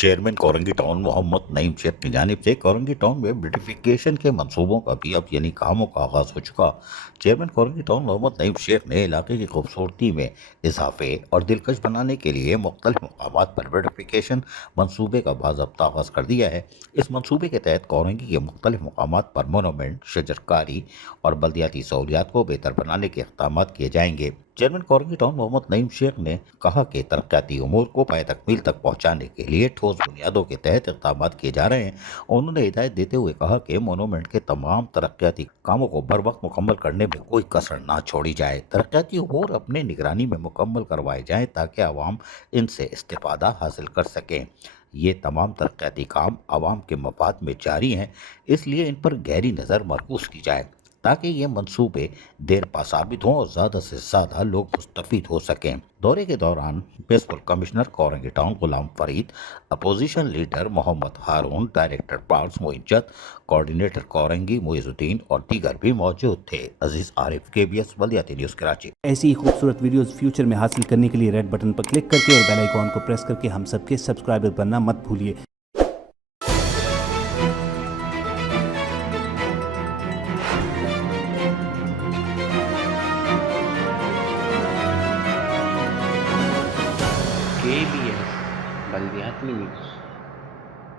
Chairman Korangi town Mohammad Naeem Sheikh की जानिब से कोरंगी टाउन में ब्यूटिफिकेशन के मंसूबों का भी अब यानी कामों का आगाज हो चुका। चेयरमैन कोरंगी टाउन मोहम्मद नईम शेख ने इलाके की खूबसूरती में इजाफे और दिलकश बनाने के लिए मुख्तलिफ मकामात पर ब्यूटिफिकेशन मंसूबे का बाज़ाब्ता आगाज कर दिया है। इस मंसूबे के तहत कोरंगी के मुख्तलिफ मकामात पर मोनूमेंट, शजरकारी और बल्दियाती सहूलियात को बेहतर बनाने के इक़दाम किए जाएंगे। चेयरमैन कोरंगी टाउन मोहम्मद नईम शेख ने कहा कि तरक्याती उमूर को पाए तकमील तक पहुंचाने के लिए ठोस बुनियादों के तहत इक़दाम किए जा रहे हैं। उन्होंने हिदायत देते हुए कहा कि मोनूमेंट के तमाम तरक्याती कामों को बर वक्त मुकम्मल करने में कोई कसर ना छोड़ी जाए। तरक्याती उमूर अपने निगरानी में मुकम्मल करवाए जाएं ताकि आवाम इनसे इस्तिफादा हासिल कर सकें। ये तमाम तरक्याती काम आवाम के मफाद में जारी हैं, इसलिए इन पर गहरी नज़र मरकूज की जाए ताकि ये मंसूबे देर पा साबित हों और ज़्यादा से ज़्यादा लोग मुस्तफ़ीद हो सकें। दौरे के दौरान municipal commissioner Korangi town Ghulam Farid, opposition leader Mohammad Haroon, director parks Moizzat, coordinator Korangi Moizuddin और दीगर भी मौजूद थे। अजीज आरिफ, KBS बल्दियाती न्यूज़ कराची। ऐसी ही खूबसूरत वीडियोस फ्यूचर में हासिल करने के लिए रेड बटन पर क्लिक करके और बेल आइकॉन को प्रेस करके हम सबके सब्सक्राइबर बनना मत भूलिए। KBS बल्दियाती न्यूज़।